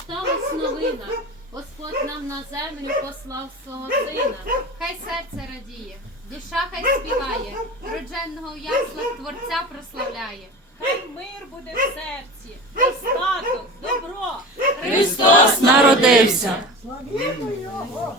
сталась новина. Господь нам на землю послав свого сина. Хай серце радіє, душа хай співає, родженого ясла творця прославляє. Хай мир буде в серці, достаток, добро. Христос народився. Славімо його!